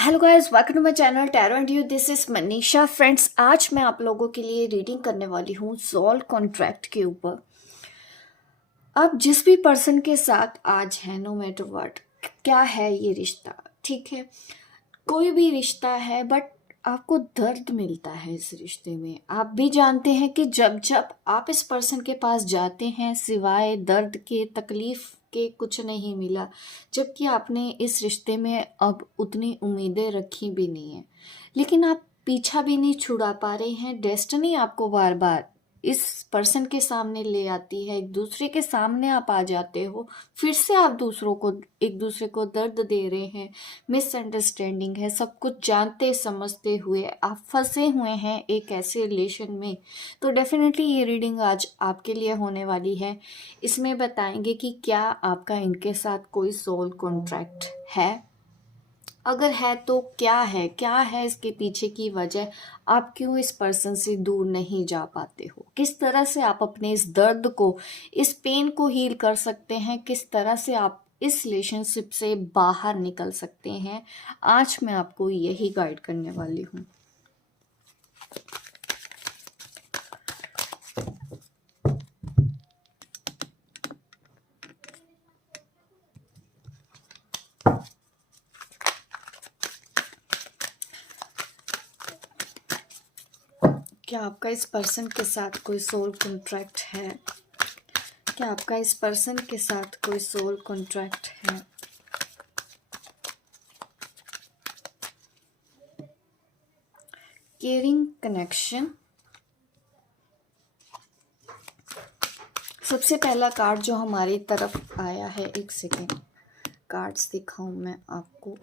Hello guys, welcome to my channel tarot and you. This is Manisha. Friends, आज मैं आप लोगों के लिए रीडिंग करने वाली हूँ सोल कॉन्ट्रैक्ट के ऊपर। आप जिस भी पर्सन के साथ आज है, नो मैटर व्हाट, क्या है ये रिश्ता, ठीक है, कोई भी रिश्ता है, बट आपको दर्द मिलता है इस रिश्ते में। आप भी जानते हैं कि जब जब आप इस पर्सन के पास जाते हैं, सिवाय दर्द के, तकलीफ के कुछ नहीं मिला, जबकि आपने इस रिश्ते में अब उतनी उम्मीदें रखी भी नहीं है, लेकिन आप पीछा भी नहीं छुड़ा पा रहे हैं। डेस्टिनी आपको बार बार इस पर्सन के सामने ले आती है, एक दूसरे के सामने आप आ जाते हो, फिर से आप दूसरों को, एक दूसरे को दर्द दे रहे हैं, मिसअंडरस्टैंडिंग है, सब कुछ जानते समझते हुए आप फंसे हुए हैं एक ऐसे रिलेशन में। तो डेफिनेटली ये रीडिंग आज आपके लिए होने वाली है। इसमें बताएंगे कि क्या आपका इनके साथ कोई सोल कॉन्ट्रैक्ट है, अगर है तो क्या है इसके पीछे की वजह, आप क्यों इस पर्सन से दूर नहीं जा पाते हो, किस तरह से आप अपने इस दर्द को, इस पेन को हील कर सकते हैं, किस तरह से आप इस रिलेशनशिप से बाहर निकल सकते हैं। आज मैं आपको यही गाइड करने वाली हूँ। क्या आपका इस पर्सन के साथ कोई सोल कॉन्ट्रैक्ट है? क्या आपका इस पर्सन के साथ कोई सोल कॉन्ट्रैक्ट है? Caring connection. सबसे पहला कार्ड जो हमारी तरफ आया है, एक सेकेंड कार्ड्स दिखाऊं मैं आपको।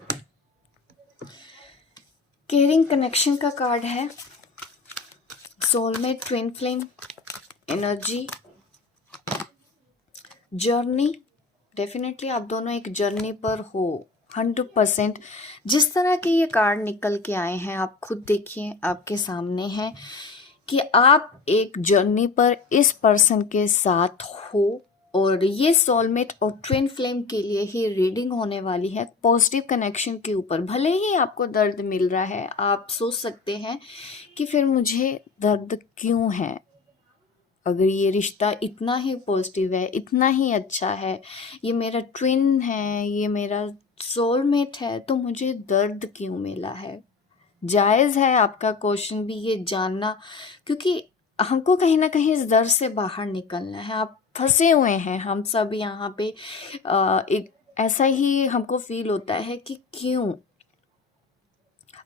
केयरिंग कनेक्शन का कार्ड है, soulmate, twin flame energy, journey. Definitely आप दोनों एक जर्नी पर हो 100%। जिस तरह के ये कार्ड निकल के आए हैं, आप खुद देखिए, आपके सामने हैं कि आप एक जर्नी पर इस पर्सन के साथ हो, और ये सोलमेट और ट्विन फ्लेम के लिए ही रीडिंग होने वाली है, पॉजिटिव कनेक्शन के ऊपर। भले ही आपको दर्द मिल रहा है, आप सोच सकते हैं कि फिर मुझे दर्द क्यों है, अगर ये रिश्ता इतना ही पॉजिटिव है, इतना ही अच्छा है, ये मेरा ट्विन है, ये मेरा सोलमेट है, तो मुझे दर्द क्यों मिला है। जायज़ है आपका क्वेश्चन भी ये जानना, क्योंकि हमको कहीं ना कहीं इस दर्द से बाहर निकलना है। आप फंसे हुए हैं, हम सब यहाँ पे एक ऐसा ही हमको फील होता है कि क्यों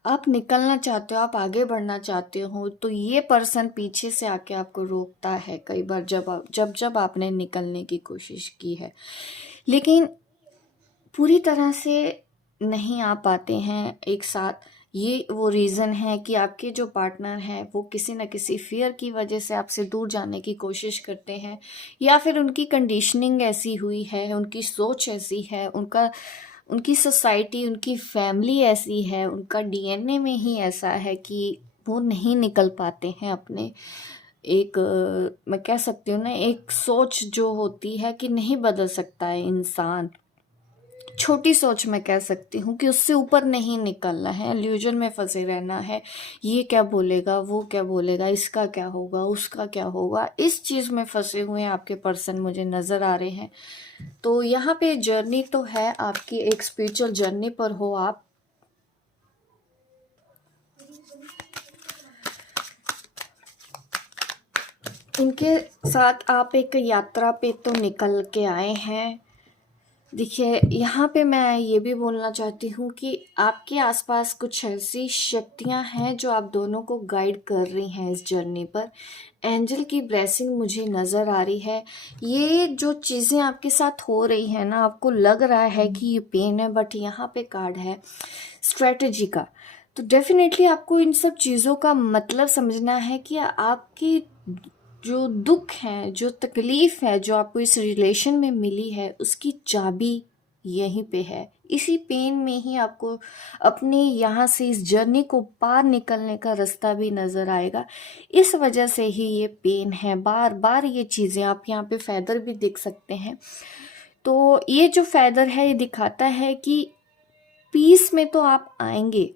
आप निकलना चाहते हो, आप आगे बढ़ना चाहते हो, तो ये पर्सन पीछे से आके आपको रोकता है कई बार, जब आपने निकलने की कोशिश की है, लेकिन पूरी तरह से नहीं आ पाते हैं एक साथ। ये वो रीज़न है कि आपके जो पार्टनर हैं वो किसी न किसी फियर की वजह से आपसे दूर जाने की कोशिश करते हैं, या फिर उनकी कंडीशनिंग ऐसी हुई है, उनकी सोच ऐसी है, उनकी सोसाइटी, उनकी फैमिली ऐसी है, उनका डीएनए में ही ऐसा है कि वो नहीं निकल पाते हैं अपने एक मैं कह सकती हूँ ना, एक सोच जो होती है कि नहीं बदल सकता है इंसान। छोटी सोच मैं कह सकती हूँ कि उससे ऊपर नहीं निकलना है, इल्यूजन में फंसे रहना है। ये क्या बोलेगा, वो क्या बोलेगा, इसका क्या होगा, उसका क्या होगा, इस चीज़ में फंसे हुए आपके पर्सन मुझे नज़र आ रहे हैं। तो यहाँ पे जर्नी तो है आपकी, एक स्पिरिचुअल जर्नी पर हो आप। इनके साथ आप एक यात्रा पे तो निकल के आए हैं। देखिए, यहाँ पे मैं ये भी बोलना चाहती हूँ कि आपके आसपास कुछ ऐसी शक्तियाँ हैं जो आप दोनों को गाइड कर रही हैं इस जर्नी पर। एंजल की ब्लेसिंग मुझे नज़र आ रही है। ये जो चीज़ें आपके साथ हो रही हैं ना, आपको लग रहा है कि ये पेन है, बट यहाँ पे कार्ड है स्ट्रेटजी का। तो डेफिनेटली आपको इन सब चीज़ों का मतलब समझना है कि आपकी जो दुख है, जो तकलीफ है, जो आपको इस रिलेशन में मिली है, उसकी चाबी यहीं पे है। इसी पेन में ही आपको अपने यहाँ से इस जर्नी को पार निकलने का रास्ता भी नज़र आएगा। इस वजह से ही ये पेन है, बार बार ये चीज़ें। आप यहाँ पे फेदर भी देख सकते हैं। तो ये जो फेदर है, ये दिखाता है कि पीस में तो आप आएंगे।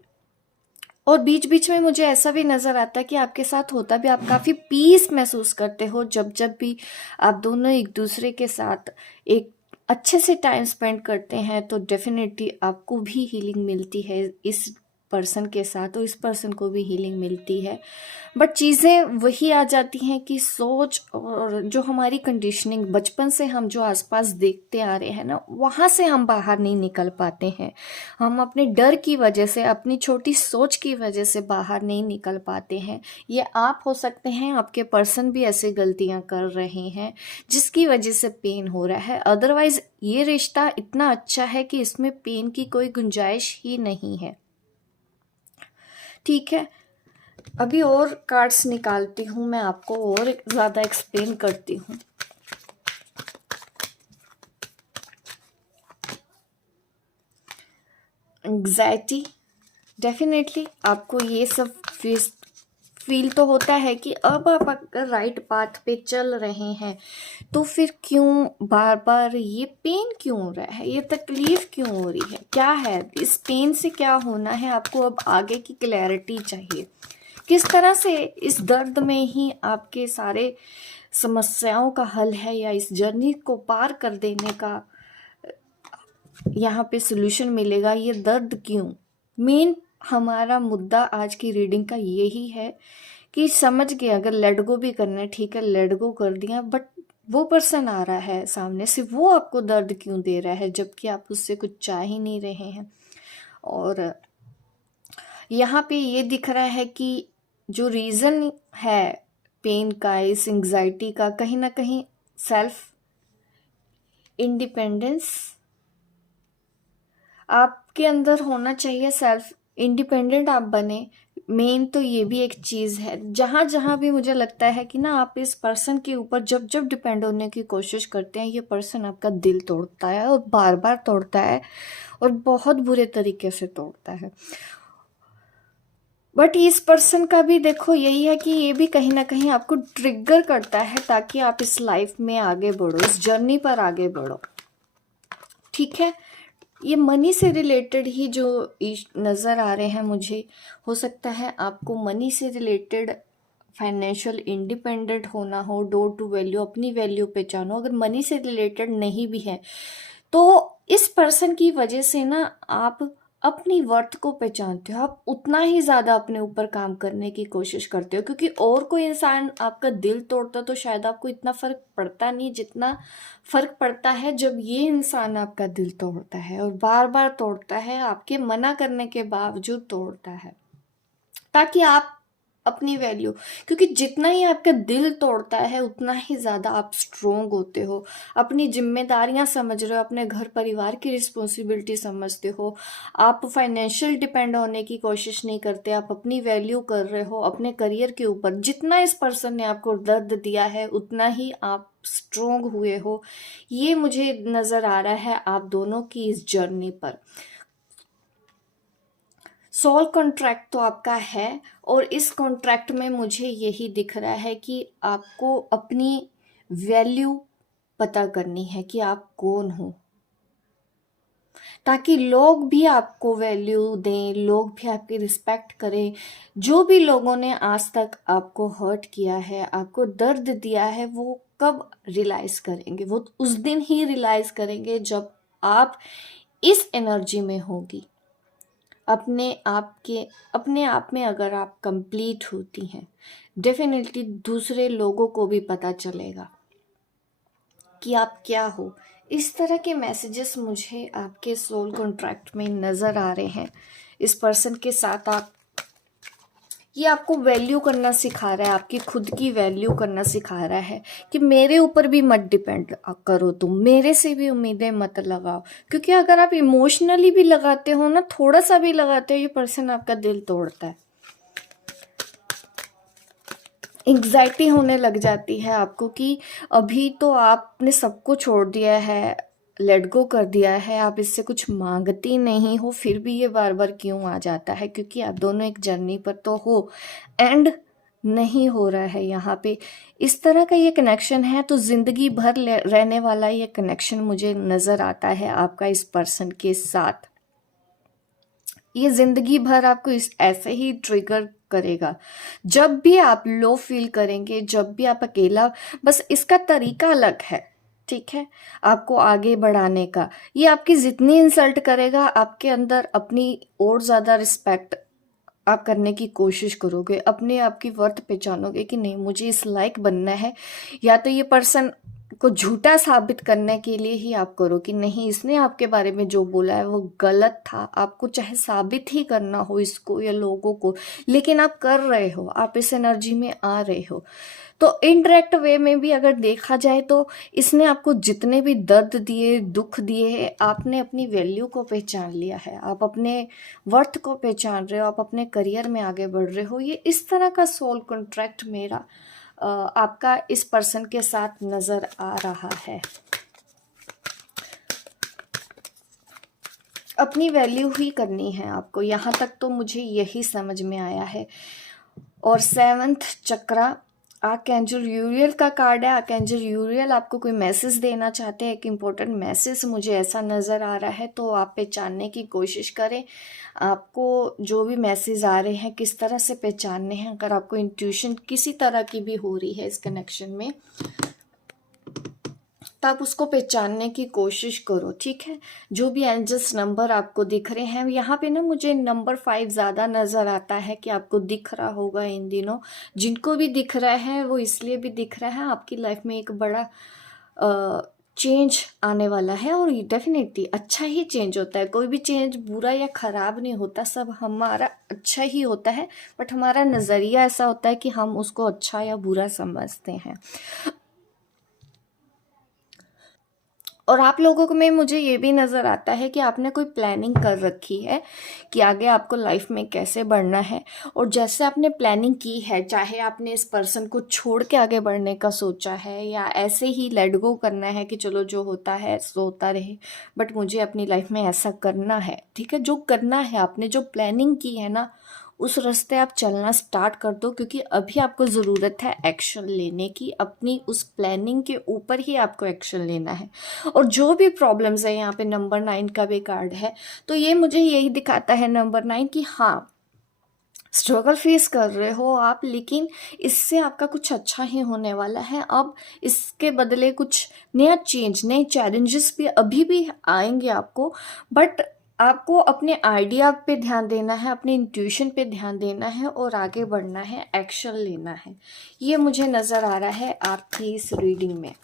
और बीच बीच में मुझे ऐसा भी नज़र आता है कि आपके साथ होता भी, आप काफ़ी पीस महसूस करते हो जब जब भी आप दोनों एक दूसरे के साथ एक अच्छे से टाइम स्पेंड करते हैं, तो डेफिनेटली आपको भी हीलिंग मिलती है इस पर्सन के साथ, और इस पर्सन को भी हीलिंग मिलती है। बट चीज़ें वही आ जाती हैं कि सोच और जो हमारी कंडीशनिंग बचपन से हम जो आसपास देखते आ रहे हैं ना, वहाँ से हम बाहर नहीं निकल पाते हैं। हम अपने डर की वजह से, अपनी छोटी सोच की वजह से बाहर नहीं निकल पाते हैं। ये आप हो सकते हैं, आपके पर्सन भी ऐसे गलतियाँ कर रहे हैं जिसकी वजह से पेन हो रहा है। अदरवाइज ये रिश्ता इतना अच्छा है कि इसमें पेन की कोई गुंजाइश ही नहीं है। ठीक है, अभी और कार्ड्स निकालती हूँ, मैं आपको और ज़्यादा एक्सप्लेन करती हूँ। एंग्जाइटी, डेफिनेटली आपको ये सब फील तो होता है कि अब आप अगर राइट पाथ पे चल रहे हैं तो फिर क्यों बार बार ये पेन क्यों हो रहा है, ये तकलीफ क्यों हो रही है, क्या है इस पेन से, क्या होना है आपको। अब आगे की क्लैरिटी चाहिए, किस तरह से इस दर्द में ही आपके सारे समस्याओं का हल है, या इस जर्नी को पार कर देने का यहाँ पे सोल्यूशन मिलेगा। ये दर्द क्यों, मेन हमारा मुद्दा आज की रीडिंग का यही है कि समझ गए, अगर लेट गो भी करना है ठीक है, लेट गो कर दिया, बट वो पर्सन आ रहा है सामने से, वो आपको दर्द क्यों दे रहा है जबकि आप उससे कुछ चाह ही नहीं रहे हैं। और यहाँ पे ये दिख रहा है कि जो रीज़न है पेन का, इस एंग्जाइटी का, कहीं ना कहीं सेल्फ इंडिपेंडेंस आपके अंदर होना चाहिए। सेल्फ इंडिपेंडेंट आप बने, मेन तो ये भी एक चीज़ है। जहाँ जहाँ भी मुझे लगता है कि ना आप इस पर्सन के ऊपर जब जब डिपेंड होने की कोशिश करते हैं, ये पर्सन आपका दिल तोड़ता है, और बार बार तोड़ता है, और बहुत बुरे तरीके से तोड़ता है। बट इस पर्सन का भी देखो यही है कि ये भी कहीं ना कहीं आपको ट्रिगर करता है ताकि आप इस लाइफ में आगे बढ़ो, इस जर्नी पर आगे बढ़ो। ठीक है, ये मनी से रिलेटेड ही जो नज़र आ रहे हैं मुझे, हो सकता है आपको मनी से रिलेटेड फाइनेंशियल इंडिपेंडेंट होना हो, डोर टू वैल्यू, अपनी वैल्यू पहचानो। अगर मनी से रिलेटेड नहीं भी है तो इस पर्सन की वजह से ना आप अपनी वर्थ को पहचानते हो, आप उतना ही ज़्यादा अपने ऊपर काम करने की कोशिश करते हो, क्योंकि और कोई इंसान आपका दिल तोड़ता तो शायद आपको इतना फ़र्क पड़ता नहीं जितना फ़र्क पड़ता है जब ये इंसान आपका दिल तोड़ता है, और बार बार तोड़ता है, आपके मना करने के बावजूद तोड़ता है, ताकि आप अपनी वैल्यू, क्योंकि जितना ही आपका दिल तोड़ता है उतना ही ज़्यादा आप स्ट्रोंग होते हो, अपनी जिम्मेदारियां समझ रहे हो, अपने घर परिवार की रिस्पॉन्सिबिलिटी समझते हो, आप फाइनेंशियल डिपेंड होने की कोशिश नहीं करते, आप अपनी वैल्यू कर रहे हो अपने करियर के ऊपर। जितना इस पर्सन ने आपको दर्द दिया है उतना ही आप स्ट्रोंग हुए हो, ये मुझे नज़र आ रहा है आप दोनों की इस जर्नी पर। सोल कॉन्ट्रैक्ट तो आपका है, और इस कॉन्ट्रैक्ट में मुझे यही दिख रहा है कि आपको अपनी वैल्यू पता करनी है कि आप कौन हो, ताकि लोग भी आपको वैल्यू दें, लोग भी आपकी रिस्पेक्ट करें। जो भी लोगों ने आज तक आपको हर्ट किया है, आपको दर्द दिया है, वो कब रियलाइज करेंगे? वो उस दिन ही रियलाइज करेंगे जब आप इस एनर्जी में होगी। अपने आप में अगर आप कंप्लीट होती हैं, डेफिनेटली दूसरे लोगों को भी पता चलेगा कि आप क्या हो। इस तरह के मैसेजेस मुझे आपके सोल कॉन्ट्रैक्ट में नज़र आ रहे हैं। इस पर्सन के साथ आप, ये आपको वैल्यू करना सिखा रहा है, आपकी खुद की वैल्यू करना सिखा रहा है कि मेरे ऊपर भी मत डिपेंड करो, तुम मेरे से भी उम्मीदें मत लगाओ, क्योंकि अगर आप इमोशनली भी लगाते हो ना, थोड़ा सा भी लगाते हो, ये पर्सन आपका दिल तोड़ता है। एंग्जाइटी होने लग जाती है आपको कि अभी तो आपने सबको छोड़ दिया है, लेट गो कर दिया है, आप इससे कुछ मांगती नहीं हो, फिर भी ये बार बार क्यों आ जाता है? क्योंकि आप दोनों एक जर्नी पर तो हो, एंड नहीं हो रहा है यहाँ पे। इस तरह का ये कनेक्शन है तो जिंदगी भर रहने वाला ये कनेक्शन मुझे नज़र आता है आपका इस पर्सन के साथ। ये जिंदगी भर आपको इस ऐसे ही ट्रिगर करेगा। जब भी आप लो फील करेंगे, जब भी आप अकेला, बस इसका तरीका अलग है, ठीक है, आपको आगे बढ़ाने का। ये आपकी जितनी इंसल्ट करेगा, आपके अंदर अपनी और ज्यादा रिस्पेक्ट आप करने की कोशिश करोगे, अपने आप की वर्थ पहचानोगे कि नहीं मुझे इस लायक बनना है। या तो ये पर्सन को झूठा साबित करने के लिए ही आप करो कि नहीं इसने आपके बारे में जो बोला है वो गलत था, आपको चाहे साबित ही करना हो इसको या लोगों को, लेकिन आप कर रहे हो, आप इस एनर्जी में आ रहे हो। तो इनडायरेक्ट वे में भी अगर देखा जाए तो इसने आपको जितने भी दर्द दिए, दुख दिए, आपने अपनी वैल्यू को पहचान लिया है, आप अपने वर्थ को पहचान रहे हो, आप अपने करियर में आगे बढ़ रहे हो। ये इस तरह का सोल कॉन्ट्रैक्ट मेरा आपका इस पर्सन के साथ नजर आ रहा है। अपनी वैल्यू ही करनी है आपको, यहाँ तक तो मुझे यही समझ में आया है। और 7th चक्रा आर्कएंजल यूरियल का कार्ड है। आर्कएंजल यूरियल आपको कोई मैसेज देना चाहते हैं, एक इम्पोर्टेंट मैसेज मुझे ऐसा नज़र आ रहा है, तो आप पहचानने की कोशिश करें। आपको जो भी मैसेज आ रहे हैं किस तरह से पहचानने हैं। अगर आपको इंट्यूशन किसी तरह की भी हो रही है इस कनेक्शन में, तो आप उसको पहचानने की कोशिश करो, ठीक है। जो भी एंजल्स नंबर आपको दिख रहे हैं, यहाँ पे ना मुझे नंबर 5 ज़्यादा नज़र आता है कि आपको दिख रहा होगा इन दिनों। जिनको भी दिख रहा है वो इसलिए भी दिख रहा है, आपकी लाइफ में एक बड़ा चेंज आने वाला है। और डेफिनेटली अच्छा ही चेंज होता है, कोई भी चेंज बुरा या ख़राब नहीं होता, सब हमारा अच्छा ही होता है। बट हमारा नज़रिया ऐसा होता है कि हम उसको अच्छा या बुरा समझते हैं। और आप लोगों को में मुझे ये भी नज़र आता है कि आपने कोई प्लानिंग कर रखी है कि आगे आपको लाइफ में कैसे बढ़ना है। और जैसे आपने प्लानिंग की है, चाहे आपने इस पर्सन को छोड़ के आगे बढ़ने का सोचा है या ऐसे ही लेट गो करना है कि चलो जो होता है सो होता रहे, बट मुझे अपनी लाइफ में ऐसा करना है, ठीक है। जो करना है, आपने जो प्लानिंग की है ना, उस रास्ते आप चलना स्टार्ट कर दो, क्योंकि अभी आपको ज़रूरत है एक्शन लेने की। अपनी उस प्लानिंग के ऊपर ही आपको एक्शन लेना है। और जो भी प्रॉब्लम्स है, यहाँ पे नंबर 9 का भी कार्ड है, तो ये मुझे यही दिखाता है नंबर 9 कि हाँ स्ट्रगल फेस कर रहे हो आप, लेकिन इससे आपका कुछ अच्छा ही होने वाला है। अब इसके बदले कुछ नया चेंज, नए चैलेंजेस भी अभी भी आएंगे आपको, बट आपको अपने आइडिया पे ध्यान देना है, अपने इंट्यूशन पे ध्यान देना है और आगे बढ़ना है, एक्शन लेना है। ये मुझे नज़र आ रहा है आपकी इस रीडिंग में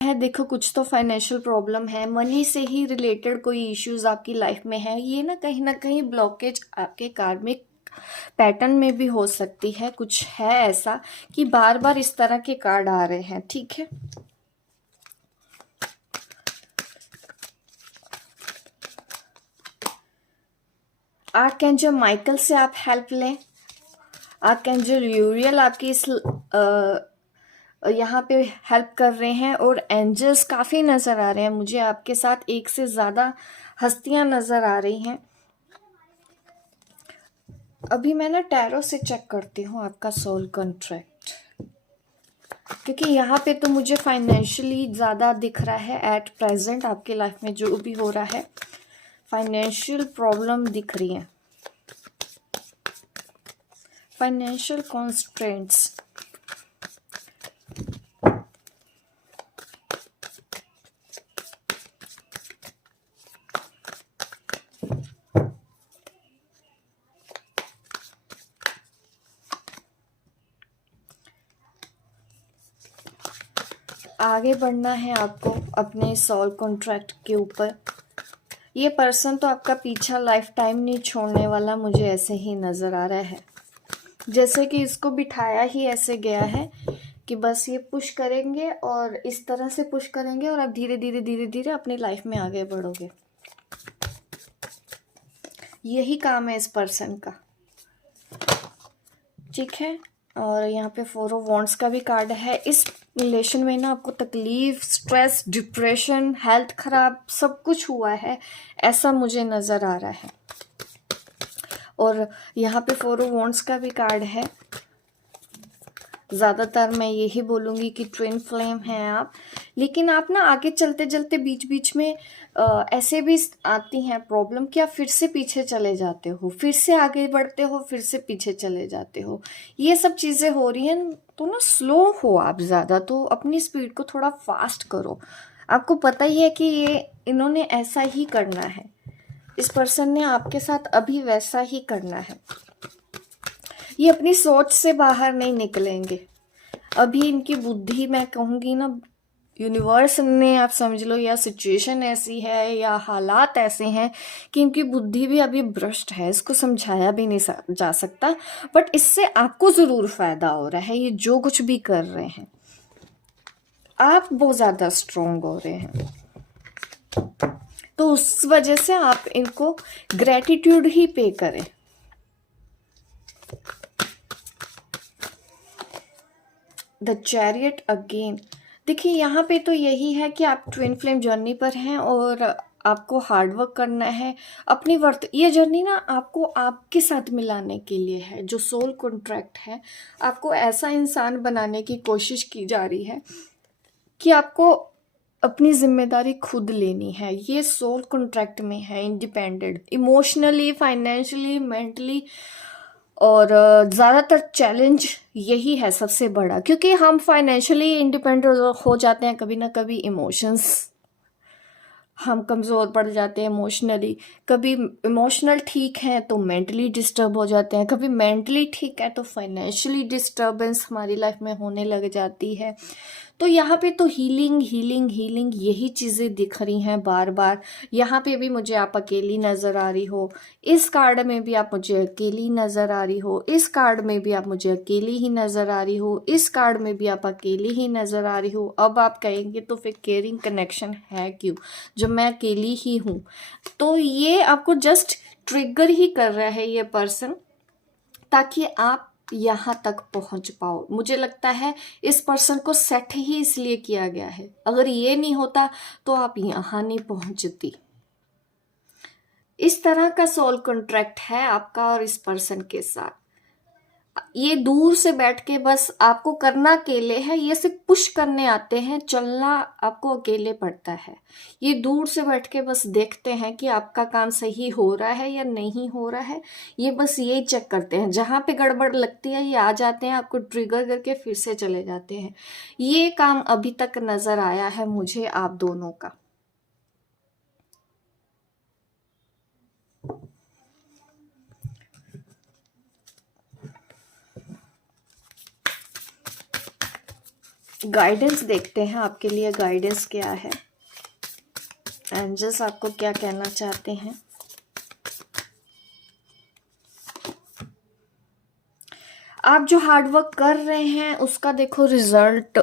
है। देखो कुछ तो फाइनेंशियल प्रॉब्लम है, मनी से ही रिलेटेड कोई इश्यूज आपकी लाइफ में है। ये ना कहीं ब्लॉकेज आपके कार्मिक पैटर्न में भी हो सकती है। कुछ है ऐसा कि बार बार इस तरह के कार्ड आ रहे हैं, ठीक है। आर्कएंजल माइकल से आप हेल्प लें। आर्कएंजल यूरियल आपकी इस यहाँ पे हेल्प कर रहे हैं। और एंजल्स काफ़ी नज़र आ रहे हैं मुझे, आपके साथ एक से ज़्यादा हस्तियाँ नज़र आ रही हैं। अभी मैं ना टैरो से चेक करती हूँ आपका सोल कॉन्ट्रैक्ट, क्योंकि यहाँ पे तो मुझे फाइनेंशियली ज़्यादा दिख रहा है एट प्रेजेंट। आपके लाइफ में जो भी हो रहा है, फाइनेंशियल प्रॉब्लम दिख रही है, फाइनेंशियल कॉन्स्ट्रेंट्स। आगे बढ़ना है आपको अपने सोल कॉन्ट्रैक्ट के ऊपर। ये पर्सन तो आपका पीछा लाइफ टाइम नहीं छोड़ने वाला, मुझे ऐसे ही नज़र आ रहा है, जैसे कि इसको बिठाया ही ऐसे गया है कि बस ये पुश करेंगे और इस तरह से पुश करेंगे और आप धीरे धीरे धीरे धीरे अपनी लाइफ में आगे बढ़ोगे। यही काम है इस पर्सन का, ठीक है। और यहाँ पे 4 ऑफ वॉन्ड्स का भी कार्ड है। इस रिलेशन में ना आपको तकलीफ, स्ट्रेस, डिप्रेशन, हेल्थ खराब सब कुछ हुआ है, ऐसा मुझे नज़र आ रहा है। और यहाँ पे 4 ऑफ वॉन्ड्स का भी कार्ड है। ज़्यादातर मैं यही बोलूँगी कि ट्विन फ्लेम हैं आप, लेकिन आप ना आगे चलते चलते बीच बीच में ऐसे भी आती हैं प्रॉब्लम कि आप फिर से पीछे चले जाते हो, फिर से आगे बढ़ते हो, फिर से पीछे चले जाते हो। ये सब चीज़ें हो रही हैं तो ना स्लो हो आप ज़्यादा, तो अपनी स्पीड को थोड़ा फास्ट करो। आपको पता ही है कि ये इन्होंने ऐसा ही करना है, इस पर्सन ने आपके साथ अभी वैसा ही करना है। ये अपनी सोच से बाहर नहीं निकलेंगे अभी। इनकी बुद्धि मैं कहूँगी ना, यूनिवर्स ने आप समझ लो, या सिचुएशन ऐसी है या हालात ऐसे हैं कि इनकी बुद्धि भी अभी भ्रष्ट है, इसको समझाया भी नहीं जा सकता। बट इससे आपको ज़रूर फायदा हो रहा है, ये जो कुछ भी कर रहे हैं आप बहुत ज़्यादा स्ट्रोंग हो रहे हैं, तो उस वजह से आप इनको ग्रेटिट्यूड ही पे करें। द चैरियट अगेन, देखिए यहाँ पे तो यही है कि आप ट्विन फ्लेम जर्नी पर हैं और आपको हार्ड वर्क करना है अपनी ये जर्नी ना आपको आपके साथ मिलाने के लिए है। जो सोल कॉन्ट्रैक्ट है, आपको ऐसा इंसान बनाने की कोशिश की जा रही है कि आपको अपनी जिम्मेदारी खुद लेनी है। ये सोल कॉन्ट्रैक्ट में है, इंडिपेंडेंट, इमोशनली, फाइनेंशियली, मेंटली, और ज़्यादातर चैलेंज यही है सबसे बड़ा, क्योंकि हम फाइनेंशियली इंडिपेंडेंट हो जाते हैं, कभी ना कभी इमोशंस हम कमज़ोर पड़ जाते हैं इमोशनली, कभी इमोशनल ठीक है तो मेंटली डिस्टर्ब हो जाते हैं, कभी मेंटली ठीक है तो फाइनेंशियली डिस्टर्बेंस हमारी लाइफ में होने लग जाती है। तो यहाँ पे तो हीलिंग हीलिंग हीलिंग यही चीज़ें दिख रही हैं बार बार। यहाँ पे भी मुझे आप अकेली नज़र आ रही हो, इस कार्ड में भी आप मुझे अकेली नज़र आ रही हो, इस कार्ड में भी आप मुझे अकेली ही नज़र आ रही हो, इस कार्ड में भी आप अकेली ही नज़र आ रही हो। अब आप कहेंगे तो फिर केयरिंग कनेक्शन है क्यों जब मैं अकेली ही हूँ? तो ये आपको जस्ट ट्रिगर ही कर रहा है ये पर्सन, ताकि आप यहाँ तक पहुंच पाओ। मुझे लगता है इस पर्सन को सेट ही इसलिए किया गया है, अगर ये नहीं होता तो आप यहाँ नहीं पहुंचती। इस तरह का सोल कॉन्ट्रैक्ट है आपका और इस पर्सन के साथ। ये दूर से बैठ के बस आपको करना अकेले है, ये सिर्फ पुश करने आते हैं, चलना आपको अकेले पड़ता है। ये दूर से बैठ के बस देखते हैं कि आपका काम सही हो रहा है या नहीं हो रहा है, ये बस ये चेक करते हैं। जहाँ पे गड़बड़ लगती है ये आ जाते हैं, आपको ट्रिगर करके फिर से चले जाते हैं। ये काम अभी तक नजर आया है मुझे आप दोनों का। गाइडेंस देखते हैं आपके लिए, गाइडेंस क्या है, एंजल्स आपको क्या कहना चाहते हैं। आप जो हार्ड वर्क कर रहे हैं उसका देखो रिजल्ट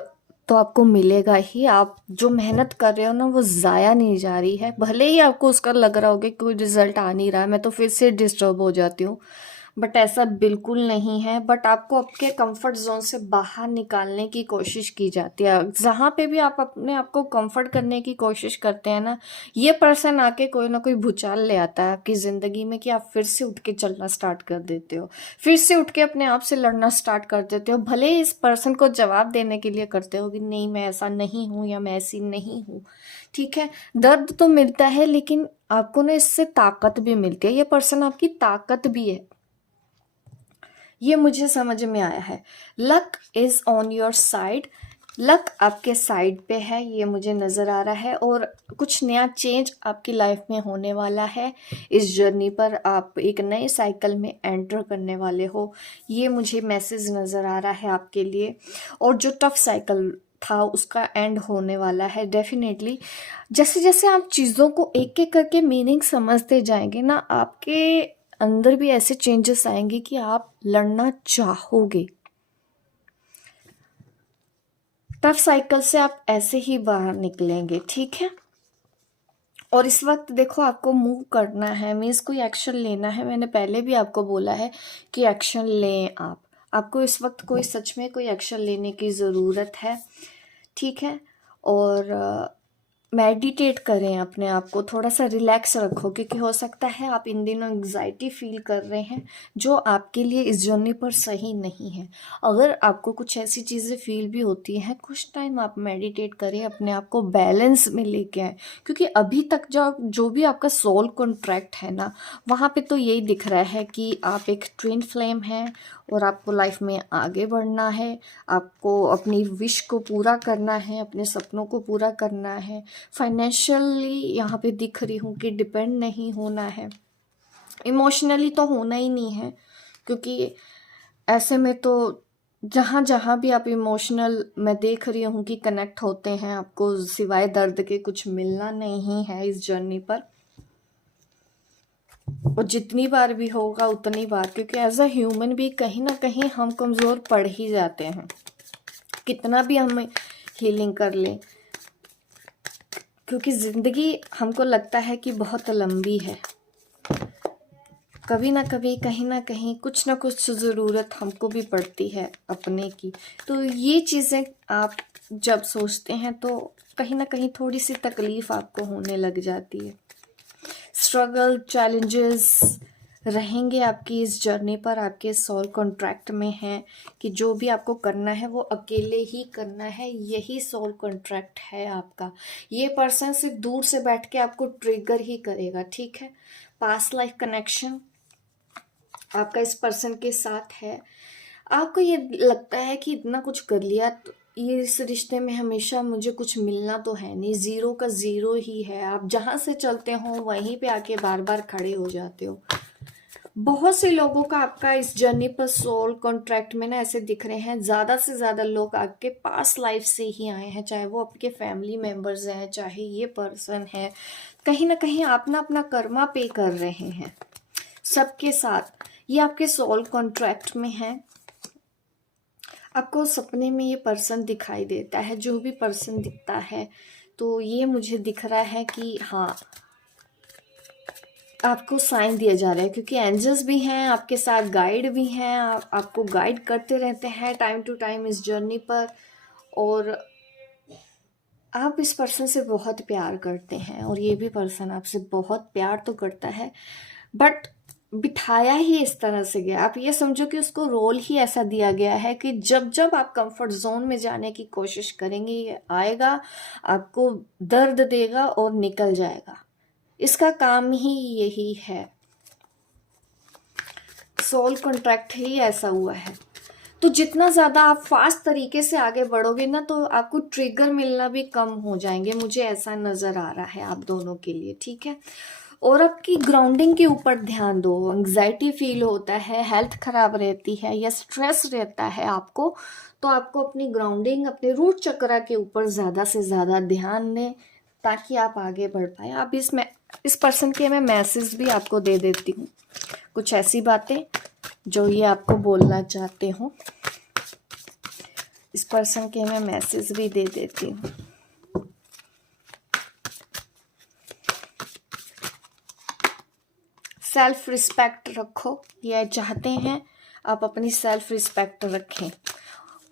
तो आपको मिलेगा ही। आप जो मेहनत कर रहे हो ना वो ज़ाया नहीं जा रही है, भले ही आपको उसका लग रहा होगा कि कोई रिजल्ट आ नहीं रहा है, मैं तो फिर से डिस्टर्ब हो जाती हूँ, बट ऐसा बिल्कुल नहीं है। बट आपको आपके कंफर्ट जोन से बाहर निकालने की कोशिश की जाती है। जहाँ पे भी आप अपने आप को कंफर्ट करने की कोशिश करते हैं ना, ये पर्सन आके कोई ना कोई भूचाल ले आता है आपकी ज़िंदगी में कि आप फिर से उठ के चलना स्टार्ट कर देते हो, फिर से उठ के अपने आप से लड़ना स्टार्ट कर देते हो। भले ही इस पर्सन को जवाब देने के लिए करते हो कि नहीं मैं ऐसा नहीं हूँ या मैं ऐसी नहीं हूँ, ठीक है, दर्द तो मिलता है लेकिन आपको ना इससे ताकत भी मिलती है। ये पर्सन आपकी ताकत भी है, ये मुझे समझ में आया है। Luck is on your side, luck आपके साइड पे है, ये मुझे नज़र आ रहा है। और कुछ नया चेंज आपकी लाइफ में होने वाला है। इस जर्नी पर आप एक नए साइकिल में एंटर करने वाले हो, ये मुझे मैसेज नज़र आ रहा है आपके लिए। और जो टफ साइकिल था उसका एंड होने वाला है डेफिनेटली। जैसे जैसे आप चीज़ों को एक एक करके मीनिंग समझते जाएंगे ना, आपके अंदर भी ऐसे चेंजेस आएंगे कि आप लड़ना चाहोगे। टफ साइकिल से आप ऐसे ही बाहर निकलेंगे, ठीक है। और इस वक्त देखो आपको मूव करना है, मीन्स कोई एक्शन लेना है। मैंने पहले भी आपको बोला है कि एक्शन लें आप। आपको इस वक्त कोई सच में कोई एक्शन लेने की ज़रूरत है, ठीक है। और मेडिटेट करें, अपने आप को थोड़ा सा रिलैक्स रखो, क्योंकि हो सकता है आप इन दिनों एंग्जाइटी फील कर रहे हैं जो आपके लिए इस जर्नी पर सही नहीं है। अगर आपको कुछ ऐसी चीज़ें फील भी होती हैं, कुछ टाइम आप मेडिटेट करें, अपने आप को बैलेंस में लेके आए, क्योंकि अभी तक जो भी आपका सोल कॉन्ट्रैक्ट है ना, वहाँ पे तो यही दिख रहा है कि आप एक ट्विन फ्लेम हैं और आपको लाइफ में आगे बढ़ना है, आपको अपनी विश को पूरा करना है, अपने सपनों को पूरा करना है। फाइनेंशियली यहाँ पे दिख रही हूँ कि डिपेंड नहीं होना है, इमोशनली तो होना ही नहीं है, क्योंकि ऐसे में तो जहाँ जहाँ भी आप इमोशनल, मैं देख रही हूँ कि कनेक्ट होते हैं, आपको सिवाय दर्द के कुछ मिलना नहीं है इस जर्नी पर। और जितनी बार भी होगा उतनी बार, क्योंकि एज अ ह्यूमन भी कहीं ना कहीं हम कमज़ोर पड़ ही जाते हैं, कितना भी हम हीलिंग कर लें, क्योंकि ज़िंदगी हमको लगता है कि बहुत लंबी है। कभी ना कभी कहीं ना कहीं कुछ ना कुछ ज़रूरत हमको भी पड़ती है अपने की। तो ये चीज़ें आप जब सोचते हैं तो कहीं ना कहीं थोड़ी सी तकलीफ़ आपको होने लग जाती है। स्ट्रगल, चैलेंजेस रहेंगे आपकी इस जर्नी पर, आपके सोल कॉन्ट्रैक्ट में है कि जो भी आपको करना है वो अकेले ही करना है, यही सोल कॉन्ट्रैक्ट है आपका। ये पर्सन सिर्फ दूर से बैठ के आपको ट्रिगर ही करेगा, ठीक है। पास्ट लाइफ कनेक्शन आपका इस पर्सन के साथ है। आपको ये लगता है कि इतना कुछ कर लिया तो ये इस रिश्ते में हमेशा मुझे कुछ मिलना तो है नहीं, ज़ीरो का ज़ीरो ही है। आप जहाँ से चलते हो वहीं पे आके बार बार खड़े हो जाते हो। बहुत से लोगों का आपका इस जर्नी पर सोल कॉन्ट्रैक्ट में ना ऐसे दिख रहे हैं, ज़्यादा से ज़्यादा लोग आपके पास लाइफ से ही आए हैं, चाहे वो आपके फैमिली मेम्बर्स हैं, चाहे ये पर्सन है। कहीं ना कहीं आप ना अपना कर्मा पे कर रहे हैं सबके साथ। ये आपके सोल कॉन्ट्रैक्ट में है। आपको सपने में ये पर्सन दिखाई देता है, जो भी पर्सन दिखता है तो ये मुझे दिख रहा है कि हाँ, आपको साइन दिया जा रहा है, क्योंकि एंजल्स भी हैं आपके साथ, गाइड भी हैं, आपको गाइड करते रहते हैं टाइम टू टाइम इस जर्नी पर। और आप इस पर्सन से बहुत प्यार करते हैं और ये भी पर्सन आपसे बहुत प्यार तो करता है, बट बिठाया ही इस तरह से गया। आप ये समझो कि उसको रोल ही ऐसा दिया गया है कि जब जब आप कंफर्ट जोन में जाने की कोशिश करेंगे ये आएगा, आपको दर्द देगा और निकल जाएगा। इसका काम ही यही है, सोल कॉन्ट्रैक्ट ही ऐसा हुआ है। तो जितना ज़्यादा आप फास्ट तरीके से आगे बढ़ोगे ना, तो आपको ट्रिगर मिलना भी कम हो जाएंगे, मुझे ऐसा नज़र आ रहा है आप दोनों के लिए, ठीक है। और आपकी ग्राउंडिंग के ऊपर ध्यान दो। एंग्जाइटी फील होता है, हेल्थ खराब रहती है या स्ट्रेस रहता है आपको, तो आपको अपनी ग्राउंडिंग, अपने रूट चक्रा के ऊपर ज़्यादा से ज़्यादा ध्यान दें ताकि आप आगे बढ़ पाए। अब इस पर्सन के मैं मैसेज भी आपको दे देती हूँ, कुछ ऐसी बातें जो ये आपको बोलना चाहते हो। इस पर्सन के मैं मैसेज भी दे देती हूँ। सेल्फ रिस्पेक्ट रखो, ये चाहते हैं आप अपनी सेल्फ रिस्पेक्ट रखें,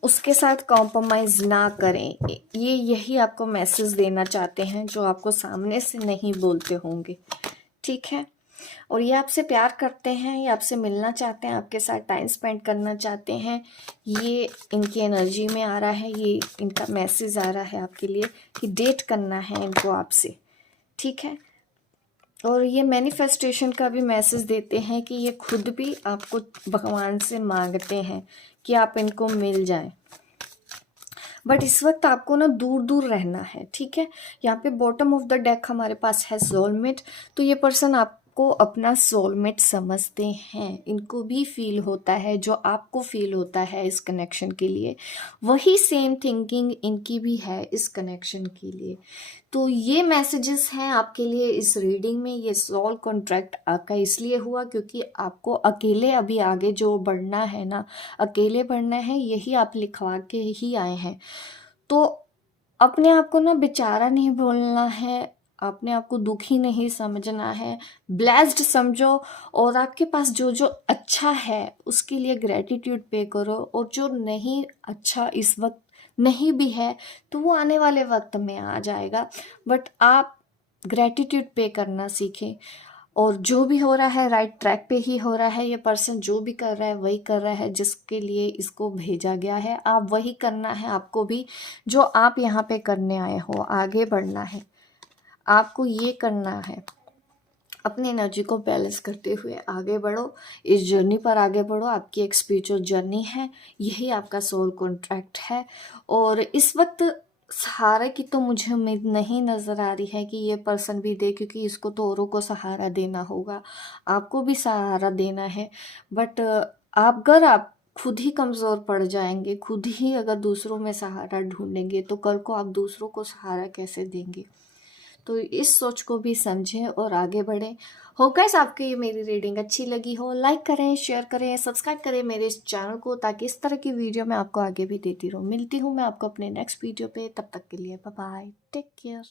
उसके साथ कॉम्प्रोमाइज़ ना करें। ये यही आपको मैसेज देना चाहते हैं जो आपको सामने से नहीं बोलते होंगे, ठीक है। और ये आपसे प्यार करते हैं, ये आपसे मिलना चाहते हैं, आपके साथ टाइम स्पेंड करना चाहते हैं। ये इनकी एनर्जी में आ रहा है, ये इनका मैसेज आ रहा है आपके लिए कि डेट करना है इनको आपसे, ठीक है। और ये मैनिफेस्टेशन का भी मैसेज देते हैं कि ये खुद भी आपको भगवान से मांगते हैं कि आप इनको मिल जाएं, बट इस वक्त आपको ना दूर दूर रहना है, ठीक है। यहाँ पे बॉटम ऑफ द डेक हमारे पास है सोलमेट। तो ये पर्सन आपको अपना सोलमेट समझते हैं, इनको भी फील होता है जो आपको फील होता है इस कनेक्शन के लिए, वही सेम थिंकिंग इनकी भी है इस कनेक्शन के लिए। तो ये मैसेजेस हैं आपके लिए इस रीडिंग में। ये सोल कॉन्ट्रैक्ट आपका इसलिए हुआ क्योंकि आपको अकेले अभी आगे जो बढ़ना है ना, अकेले बढ़ना है, यही आप लिखवा के ही आए हैं। तो अपने आप को ना बेचारा नहीं बोलना है, अपने आप को दुखी नहीं समझना है, ब्लेस्ड समझो। और आपके पास जो जो अच्छा है उसके लिए ग्रेटिट्यूड पे करो, और जो नहीं अच्छा इस वक्त नहीं भी है तो वो आने वाले वक्त में आ जाएगा। बट आप ग्रैटिट्यूड पे करना सीखें, और जो भी हो रहा है राइट ट्रैक पे ही हो रहा है। ये पर्सन जो भी कर रहा है वही कर रहा है जिसके लिए इसको भेजा गया है। आप वही करना है आपको भी, जो आप यहाँ पे करने आए हो। आगे बढ़ना है आपको, ये करना है। अपनी एनर्जी को बैलेंस करते हुए आगे बढ़ो, इस जर्नी पर आगे बढ़ो। आपकी एक स्पिरिचुअल जर्नी है, यही आपका सोल कॉन्ट्रैक्ट है। और इस वक्त सहारा की तो मुझे उम्मीद नहीं नज़र आ रही है कि ये पर्सन भी दे, क्योंकि इसको तो औरों को सहारा देना होगा, आपको भी सहारा देना है। बट अगर आप खुद ही कमज़ोर पड़ जाएंगे, खुद ही अगर दूसरों में सहारा ढूंढेंगे, तो कल को आप दूसरों को सहारा कैसे देंगे। तो इस सोच को भी समझें और आगे बढ़ें। हो गाइस, आपको ये मेरी रीडिंग अच्छी लगी हो, लाइक करें, शेयर करें, सब्सक्राइब करें मेरे इस चैनल को, ताकि इस तरह की वीडियो मैं आपको आगे भी देती रहूँ। मिलती हूँ मैं आपको अपने नेक्स्ट वीडियो पे, तब तक के लिए बाय बाय, टेक केयर।